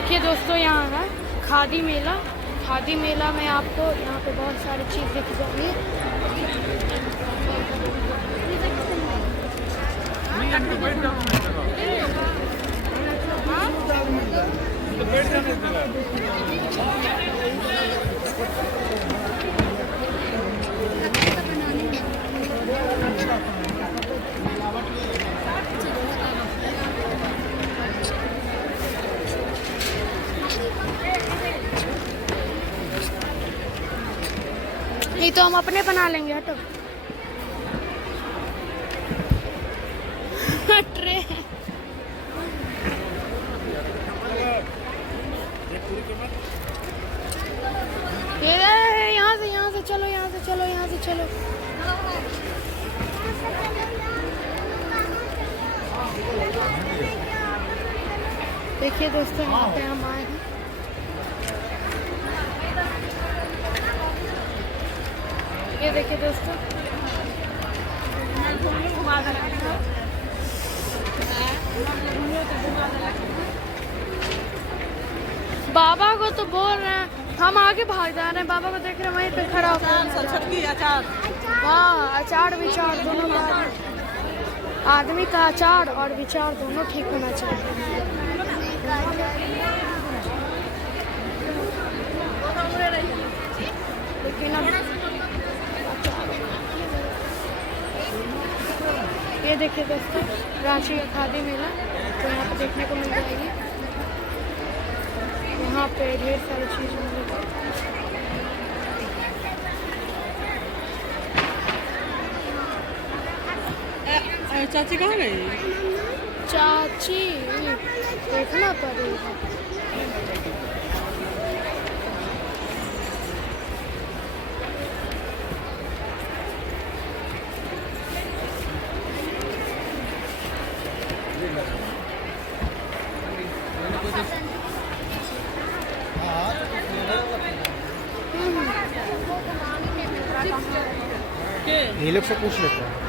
देखिए दोस्तों, यहाँ है खादी मेला। खादी मेला में आपको यहाँ पे बहुत सारी चीज़ दिख जाएगी। ये तो हम अपने बना लेंगे। हटो ट्रे ये यहाँ से चलो, यहाँ से चलो, यहाँ से चलो। देखिए दोस्तों, यहाँ पे हम आए हैं। ये देखिए दोस्तों, बाबा को तो बोल रहे हैं, हम आगे भाग जा रहे हैं। बाबा को देख रहे हैं वहीं पे खड़ा होकर। अचार, हाँ अचार विचार दोनों का, आदमी का अचार और विचार दोनों ठीक होना चाहिए। लेकिन अब ये देखिए दोस्तों, रांची का खादी मेला तो यहाँ पे देखने को मिल जाएगी। यहाँ पे ढेर सारी चीज़ मिलेगी। चाची कहाँ गई? चाची देखना पड़ेगा। ये लोग से पूछ लेते हैं।